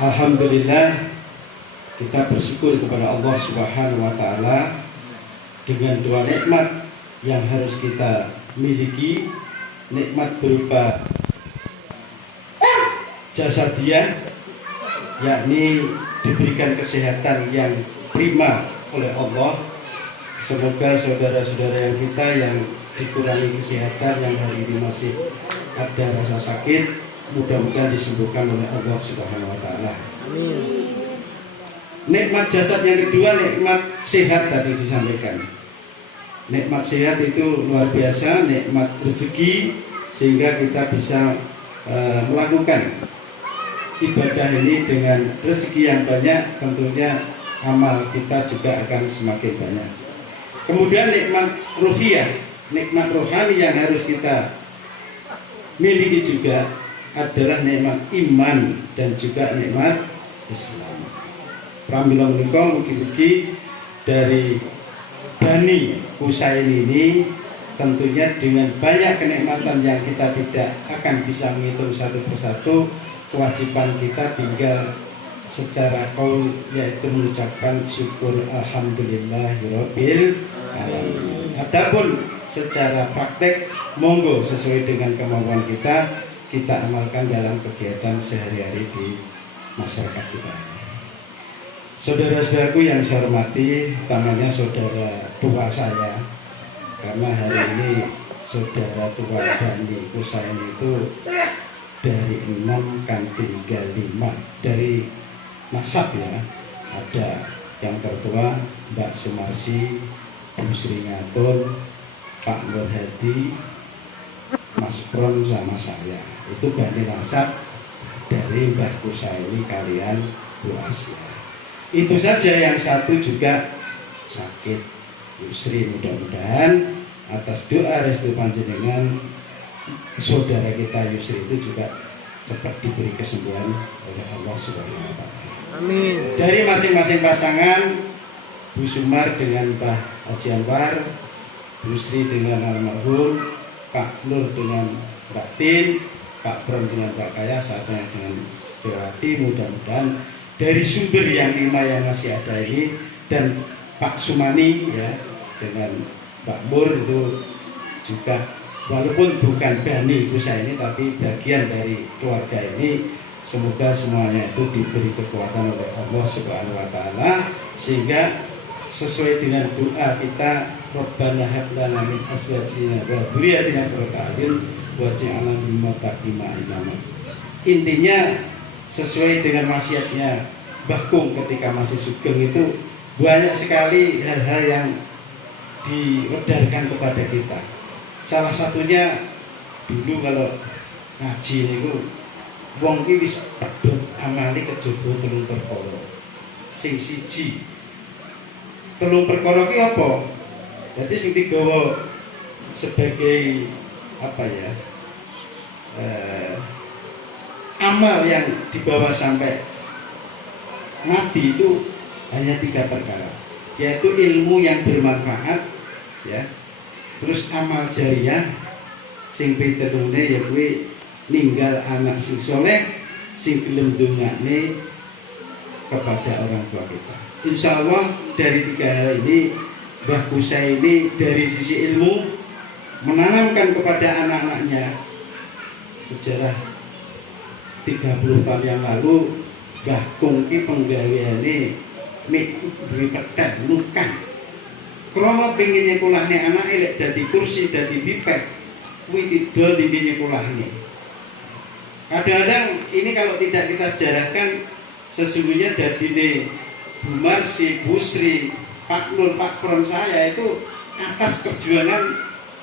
Alhamdulillah, kita bersyukur kepada Allah Subhanahu wa Ta'ala dengan dua nikmat yang harus kita miliki. Nikmat berupa jasadiah, yakni diberikan kesehatan yang prima oleh Allah. Semoga saudara-saudara yang kita yang dikurangi kesehatan, yang hari ini masih ada rasa sakit, mudah-mudahan disembuhkan oleh Allah Subhanahu wa Ta'ala. Nikmat jasad yang kedua, nikmat sehat tadi disampaikan. Nikmat sehat itu luar biasa, nikmat rezeki, sehingga kita bisa melakukan ibadah ini dengan rezeki yang banyak. Tentunya amal kita juga akan semakin banyak. Kemudian nikmat ruhiyah, nikmat rohani yang harus kita miliki juga adalah nikmat iman dan juga nikmat Islam. Pramila menika mugi-mugi dari Bani Husain ini tentunya dengan banyak kenikmatan yang kita tidak akan bisa menghitung satu persatu. Kewajiban kita tinggal secara qaul, yaitu mengucapkan syukur alhamdulillahirabbil alamin. Adapun secara praktek, monggo sesuai dengan kemampuan kita amalkan dalam kegiatan sehari-hari di masyarakat kita. Saudara-saudaraku yang saya hormati, utamanya saudara tua saya, karena hari ini saudara tua Bani Husain itu dari 6 kan tinggal 5 dari nasab ya. Ada yang tertua Mbak Sumarsi, Bu Sri Ngatur, Pak Nur Hadi, Mas Pron sama saya. Itu Bani nasab dari Mbak Husaini kalian Bu Asya. Itu saja, yang satu juga sakit. Yusri, mudah-mudahan atas doa restu panjenengan saudara kita Yusri itu juga cepat diberi kesembuhan oleh Allah Subhanahu wa Ta'ala. Amin. Dari masing-masing pasangan, Bu Sumar dengan Pak Haji Anwar, Bu Sri dengan almarhum, Pak Nur dengan Mbak Tin, Pak Bron dengan Pak Kaya, saatnya dengan Berarti, mudah-mudahan dari sumber yang 5 yang masih ada ini, dan Pak Sumani ya dengan Pak Mur itu juga walaupun bukan Bani Husaini tapi bagian dari keluarga ini. Semoga semuanya itu diberi kekuatan oleh Allah Subhanahu wa Ta'ala, sehingga sesuai dengan doa kita, Rabbana hab lana min azwajina wa dzurriyyatina qurrata a'yun waj'alna lil muttaqina imama. Intinya sesuai dengan wasiatnya Mbah Kung ketika masih sugeng itu, banyak sekali hal-hal yang diedarkan kepada kita. Salah satunya dulu kalau ngaji itu wong iki wis pedhot amali kejaba 3 perkara. Sing siji, 3 perkara ki apa? Jadi sing digawa sebagai apa ya? Amal yang dibawa sampai mati itu hanya 3 perkara, yaitu ilmu yang bermanfaat ya, terus amal jariah sing piterune ya kuwi ninggal anak sing soleh sing gelem ndongakne kepada orang tua kita. Insya Allah dari 3 hal ini Mbah Husain ini dari sisi ilmu menanamkan kepada anak-anaknya. Sejarah 30 tahun yang lalu Mbah Kung ki penggaweane mik duwe petet nukan. Krana pengin nyekolahne anake lek dadi kursi dadi bipet kuwi tidol iki nyekolahne. Kadang-kadang ini kalau tidak kita sejarahkan, sesungguhnya dadine Bu Marsi, Bu Sri, Pak Nur, Pak Pron saya itu atas perjuangan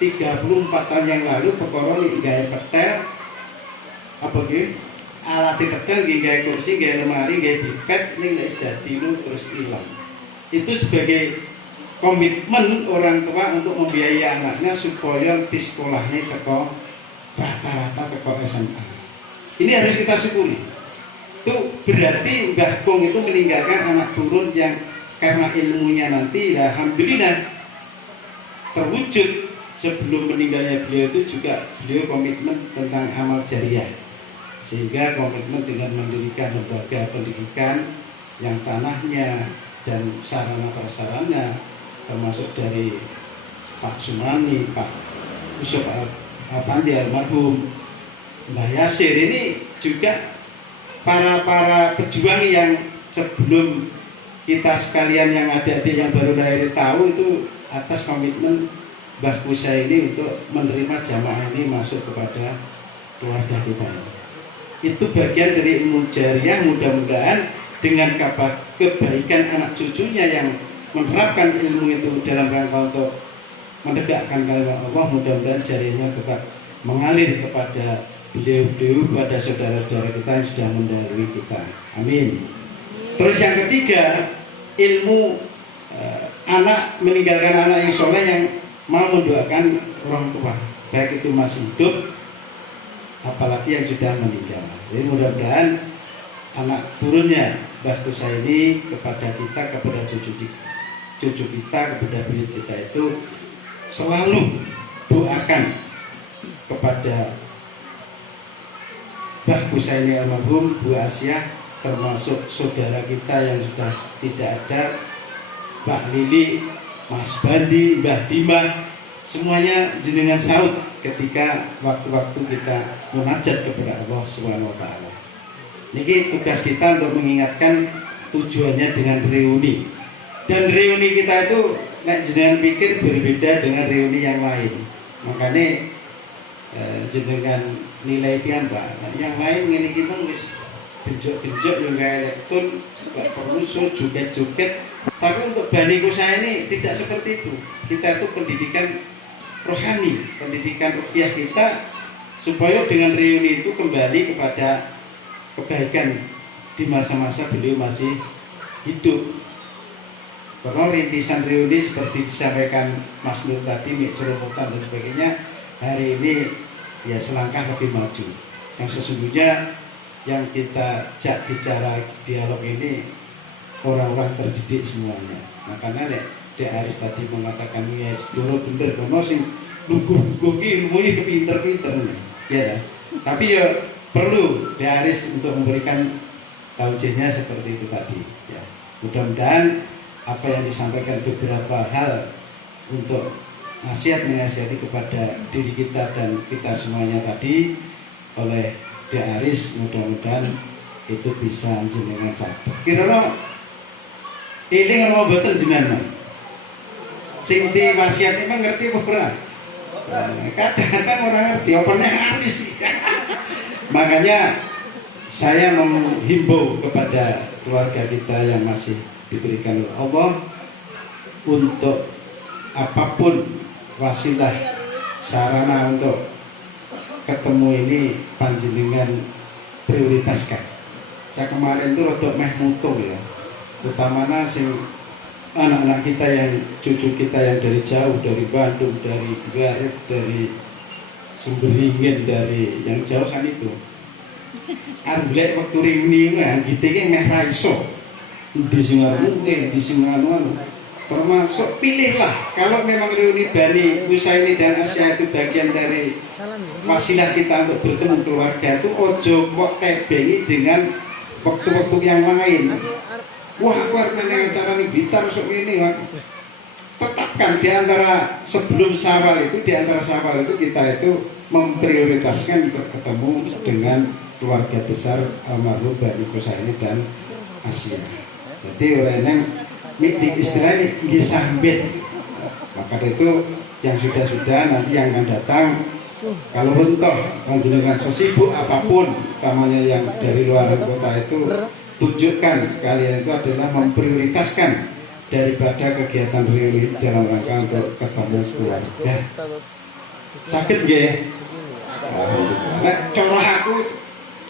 34 tahun yang lalu perkara gawe petel apa gitu, alat petel gawe kursi, gawe lemari, gawe bipet ning wis dadi terus hilang. Itu sebagai komitmen orang tua untuk membiayai anaknya supaya di sekolahnya teko rata-rata teko SMA. Ini harus kita syukuri. Itu berarti Mbah Kung itu meninggalkan anak turun yang karena ilmunya nanti alhamdulillah terwujud. Sebelum meninggalnya beliau itu juga beliau komitmen tentang amal jariah. sehingga komitmen dengan mendirikan lembaga pendidikan yang tanahnya dan sarana prasarana termasuk dari Pak Sumani, Pak Yusuf Afandi almarhum, Mbah Yasir, ini juga para pejuang yang sebelum kita sekalian yang adik-adik yang baru lahir tahu itu atas komitmen Mbah Kusa ini untuk menerima jamaah ini masuk kepada keluarga kita. Itu bagian dari ilmu jariah, mudah-mudahan dengan kebaikan anak cucunya yang menerapkan ilmu itu dalam rangka untuk menegakkan kalimat Allah, mudah-mudahan jariahnya tetap mengalir kepada beliau-beliau, pada saudara-saudara kita yang sudah mendahului kita. Amin. Terus yang ketiga, ilmu anak meninggalkan anak yang soleh yang mau mendoakan orang tua, baik itu masih hidup apalagi yang sudah meninggal. Jadi mudah-mudahan anak turunnya Mbah Kusa ini kepada kita, kepada cucu kita, kepada buyut kita itu selalu doakan kepada Mbah Kusa ini almarhum, Bu Asia, termasuk saudara kita yang sudah tidak ada, Mbak Lili, Mas Bandi, Mbah Dimah, semuanya jenengan saut ketika waktu-waktu kita munajat kepada Allah Subhanahu wa taala. Ini tugas kita untuk mengingatkan tujuannya dengan reuni. Dan reuni kita itu nek jenengan pikir berbeda dengan reuni yang lain. Makanya jenengan nilai piyambak. Yang lain ngene iki mung wis benjok-benjok yang gak elektron, gak perlu joget-joget. Tapi untuk Bani Kusa ini tidak seperti itu. Kita itu pendidikan rohani, pendidikan ruhiyah kita, supaya dengan reuni itu kembali kepada kebaikan di masa-masa beliau masih hidup. Karena rintisan reuni seperti disampaikan Mas Nur tadi, Mik Cerobotan dan sebagainya, hari ini ya selangkah lebih maju. Yang sesungguhnya yang kita jak bicara dialog ini orang-orang terdidik semuanya. Makanya Dek Aris tadi mengatakan ya sedoro bener kono sing lugu-lugu ki ilmune kepinter-pinter ya. Tapi ya perlu Dek Aris untuk memberikan tausiahnya seperti itu tadi ya. Mudah-mudahan apa yang disampaikan beberapa hal untuk nasihat-menasihati kepada diri kita dan kita semuanya tadi oleh Dek Aris, mudah-mudahan itu bisa jenengan sabar. Kira-kira ini ngomong boten jenengan sing di wasiat ini ngerti apa ora? Kadang-kadang orang ngerti apa nek Aris. Makanya saya menghimbau kepada keluarga kita yang masih diberikan oleh Allah untuk apapun wasilah sarana untuk ketemu ini panjenengan prioritaskan. Saya kemarin itu rodok meh mutung ya, utamanya sing anak-anak kita yang cucu kita yang dari jauh, dari Bandung, dari Garut, dari Sumberingin, dari yang jauh kan itu. Arblek waktu reuni kan gitu kan meh ra iso. Di Singarmungke, di Singanuan, termasuk pilihlah kalau memang reuni Bani Kusa ini dan Asia itu bagian dari wasilah kita untuk bertemu keluarga itu, ojo kok tebengi dengan waktu-waktu yang lain. Wah, aku harus dengan cara ini bitar sok ini. Tetapkan di antara sebelum Syawal itu, di antara Syawal itu kita itu memprioritaskan untuk ketemu dengan keluarga besar almarhum Bani Kusa ini dan Asia. Jadi orang yang di istilahnya disambit. Maka itu yang sudah-sudah nanti yang akan datang, kalau bentuk panjenengan sesibuk apapun, utamanya yang dari luar kota itu, tunjukkan kalian itu adalah memprioritaskan daripada kegiatan reuni dalam rangka untuk ketemu keluarga. Sakit nggih? Nek cara aku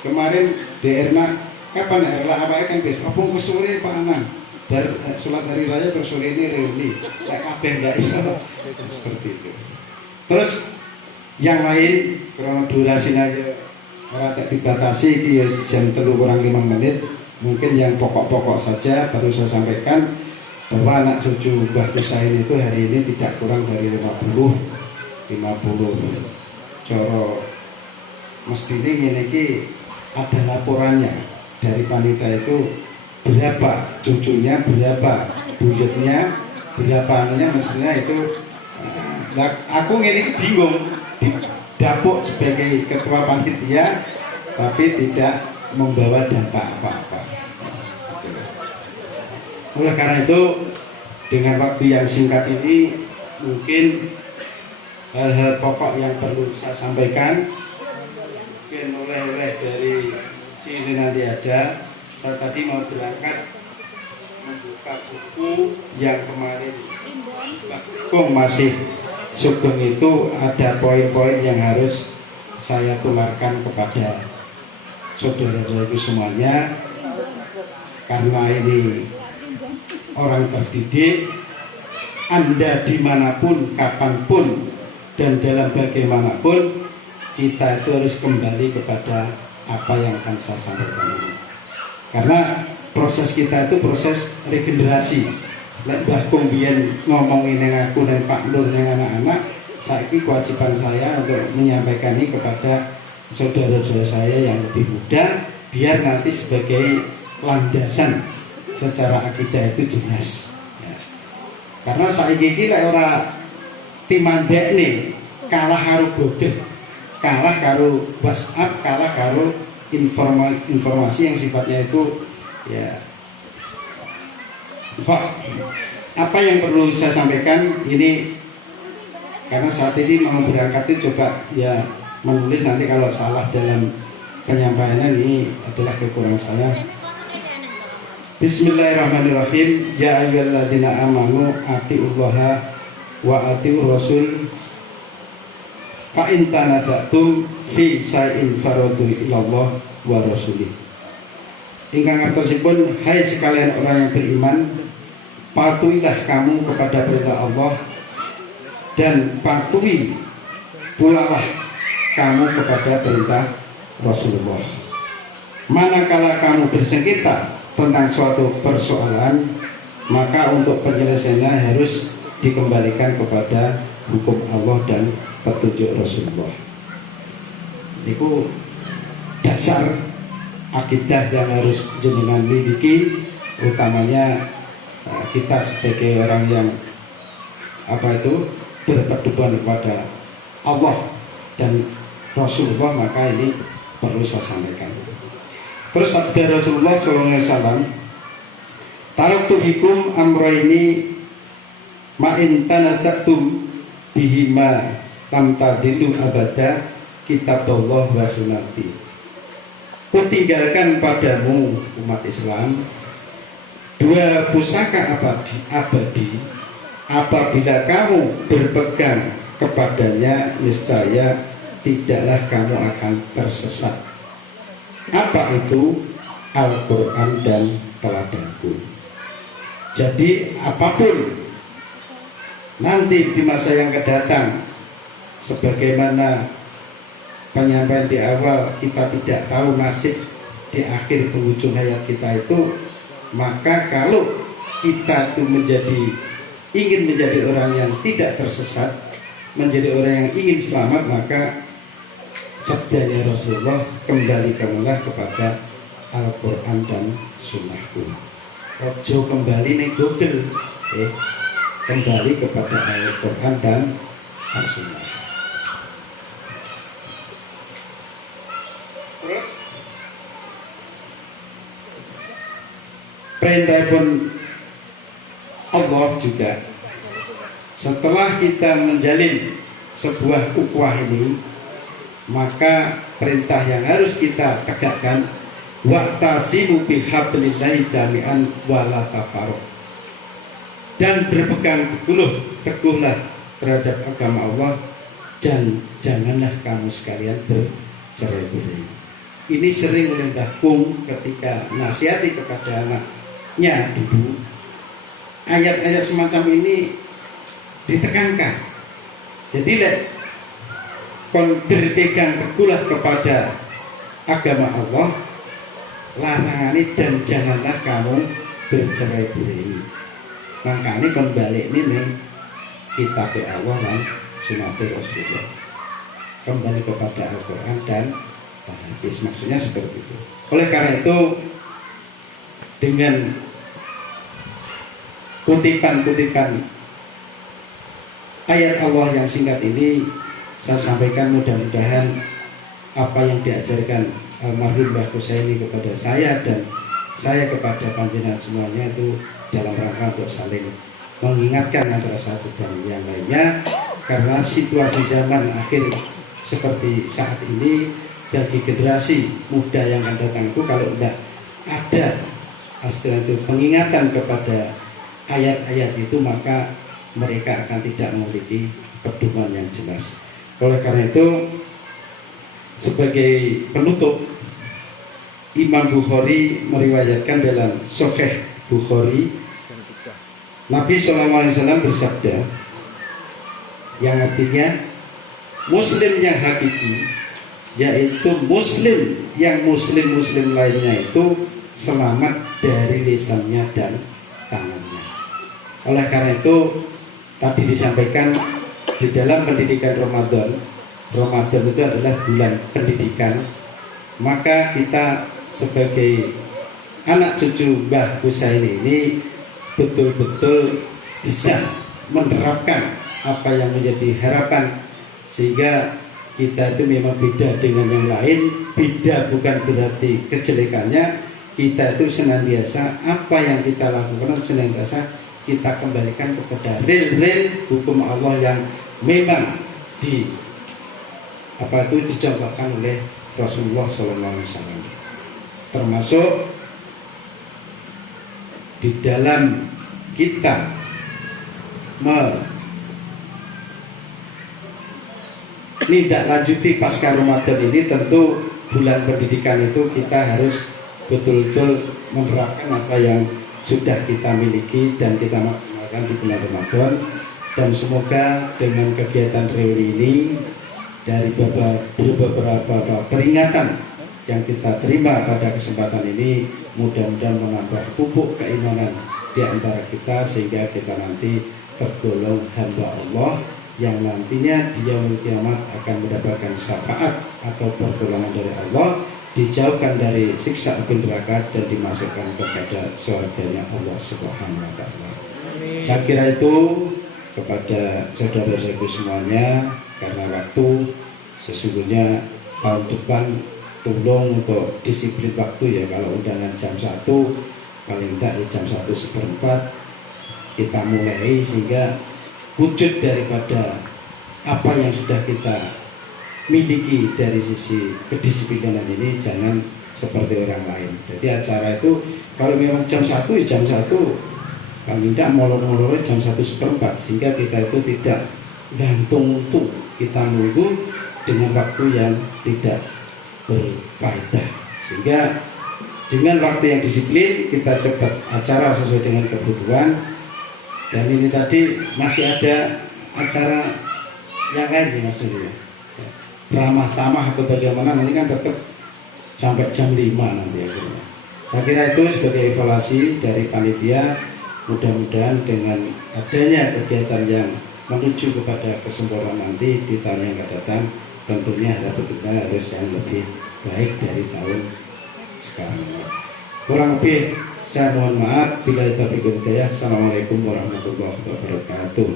kemarin di Erna kapan erlah apa kan besok opung ke sore Pak Anang dari sholat hari raya terus sore ini reuni kayak kabeh nggak iso seperti itu. Terus yang lain karena durasinya aja ora tak dibatasi ya jam 3 kurang 5 menit, mungkin yang pokok-pokok saja baru saya sampaikan bahwa anak cucu Mbah Kusa ini itu hari ini tidak kurang dari 50 coro mesti ini ada laporannya dari panitia itu berapa cucunya, berapa buyutnya, berapa anunya, mestinya itu. Aku ini bingung dapuk sebagai ketua panitia tapi tidak membawa dampak apa-apa. Oleh karena itu dengan waktu yang singkat ini mungkin hal-hal pokok yang perlu saya sampaikan mungkin oleh dari sini nanti ada. Saya tadi mau berangkat membuka buku yang kemarin masih Sugeng itu ada poin-poin yang harus saya tularkan kepada saudara-saudaraku semuanya, karena ini orang terdidik. Anda dimanapun, kapanpun, dan dalam bagaimanapun, kita itu harus kembali kepada apa yang akan saya sampaikan ini. Karena proses kita itu proses regenerasi. Lek Mbah Kumbian ngomongin yang aku dan Pak Nur yang anak-anak, saiki kewajiban saya untuk menyampaikan ini kepada saudara-saudara saya yang lebih muda, biar nanti sebagai landasan secara akidah itu jelas. Ya. Karena saiki iki lek ora timandek nih, kalah karo Google, kalah karo WhatsApp, kalah karo informasi yang sifatnya itu ya. Pak, apa yang perlu saya sampaikan ini, karena saat ini mau berangkat itu coba ya menulis, nanti kalau salah dalam penyampaiannya ini adalah kekurangan saya. Bismillahirrahmanirrahim. Ya ayyuhalladzina amanu atiullaha wa atiur rasul fa in tanazatum fi sa'in faradu ilallah wa rasulih. Ingkang artosipun, hai sekalian orang yang beriman, patuhilah kamu kepada perintah Allah dan patuhi pula lah kamu kepada perintah Rasulullah. Manakala kamu bersengketa tentang suatu persoalan, maka untuk penyelesaiannya harus dikembalikan kepada hukum Allah dan petunjuk Rasulullah. Itu dasar akidah yang harus jenengan miliki, utamanya kita sebagai orang yang berpedoman kepada Allah dan Rasulullah, maka ini perlu saya sampaikan. Terus sabda Rasulullah SAW, taraktu fikum amroini ma in tanaza'tum bihima lam tadillu abada, kitabullah wa sunnati. Kutinggalkan padamu umat Islam dua pusaka abadi, apabila kamu berpegang kepadanya niscaya tidaklah kamu akan tersesat. Apa itu? Al-Quran dan teladanku. Jadi apapun nanti di masa yang kedatang, sebagaimana penyampaian di awal, kita tidak tahu nasib di akhir penghujung hayat kita itu, maka kalau kita itu ingin menjadi orang yang tidak tersesat, menjadi orang yang ingin selamat, maka sabdanya Rasulullah, kembalikanlah kepada Al-Quran dan Sunnahku. Ojo kembali nih Google, kembali kepada Al-Quran dan As-Sunnah. Terus perintah pun Allah juga, setelah kita menjalin sebuah ukhuwah ini, maka perintah yang harus kita tegakkan, wa'tasimu bihablillahi jami'an wala tafarruq, dan berpegang teguhlah terhadap agama Allah dan janganlah kamu sekalian bercerai-berai. Ini sering oleh Mbah Kung ketika nasihati kepada anaknya dulu, ayat-ayat semacam ini ditekankan. Jadi berpegang teguhlah kepada agama Allah, larangani dan janganlah kamu bercerai-berai. Makanya kembali ini kitab Allah dan sunnah Rasulullah, kembali kepada Al-Quran dan hadis, maksudnya seperti itu. Oleh karena itu, dengan kutipan-kutipan ayat Allah yang singkat ini, saya sampaikan mudah-mudahan apa yang diajarkan almarhum Mbah Husaini kepada saya dan saya kepada panjenengan semuanya itu dalam rangka untuk saling mengingatkan antara satu dan yang lainnya, karena situasi zaman akhir seperti saat ini bagi generasi muda yang akan datang itu kalau tidak ada itu pengingatan kepada ayat-ayat itu, maka mereka akan tidak memiliki pedoman yang jelas. Oleh karena itu, sebagai penutup, Imam Bukhari meriwayatkan dalam Sahih Bukhari, Nabi SAW bersabda, yang artinya Muslim yang hakiki, yaitu Muslim yang Muslim lainnya itu selamat dari lisannya dan tangannya. Oleh karena itu, tadi disampaikan di dalam pendidikan Ramadan itu adalah bulan pendidikan, maka kita sebagai anak cucu Mbah Husaini ini betul-betul bisa menerapkan apa yang menjadi harapan, sehingga kita itu memang beda dengan yang lain. Beda bukan berarti kejelekannya, kita itu senantiasa apa yang kita lakukan senantiasa kita kembalikan kepada real hukum Allah yang memang dicontohkan oleh Rasulullah SAW, termasuk di dalam kita menindaklanjuti pasca Ramadan ini. Tentu bulan pendidikan itu kita harus betul-betul menerapkan apa yang sudah kita miliki dan kita maksimalkan di bulan Ramadan. Dan semoga dengan kegiatan reuni ini, dari beberapa peringatan yang kita terima pada kesempatan ini, mudah-mudahan menambah pupuk keimanan di antara kita, sehingga kita nanti tergolong hamba Allah yang nantinya di yaumul kiamat akan mendapatkan syafaat atau pertolongan dari Allah, dijauhkan dari siksa api neraka dan dimasukkan kepada surganya Allah Subhanahu wa taala. Saya kira itu kepada saudara-saudaraku semuanya, karena waktu sesungguhnya tahun depan tolong untuk disiplin waktu ya. Kalau undangan jam 1, paling tidak jam 1:04 kita mulai, sehingga wujud daripada apa yang sudah kita miliki dari sisi kedisiplinan ini jangan seperti orang lain. Jadi acara itu kalau memang jam 1 ya jam 1, paling tidak molor-molor jam 1:04, sehingga kita itu tidak gantung untuk kita nunggu dengan waktu yang tidak berfaedah. Sehingga dengan waktu yang disiplin kita cepat acara sesuai dengan kebutuhan. Dan ini tadi masih ada acara yang lain nih Mas Dodi ya, ramah tamah atau bagaimana, nanti kan tetap sampai jam 5 nanti akhirnya. Saya kira itu sebagai evaluasi dari panitia. Mudah-mudahan dengan adanya kegiatan yang menuju kepada kesempurnaan nanti di tahun yang akan datang, tentunya harapan kita harus yang lebih baik dari tahun sekarang. Kurang lebih saya mohon maaf bila itu berikutnya. Assalamualaikum warahmatullahi wabarakatuh.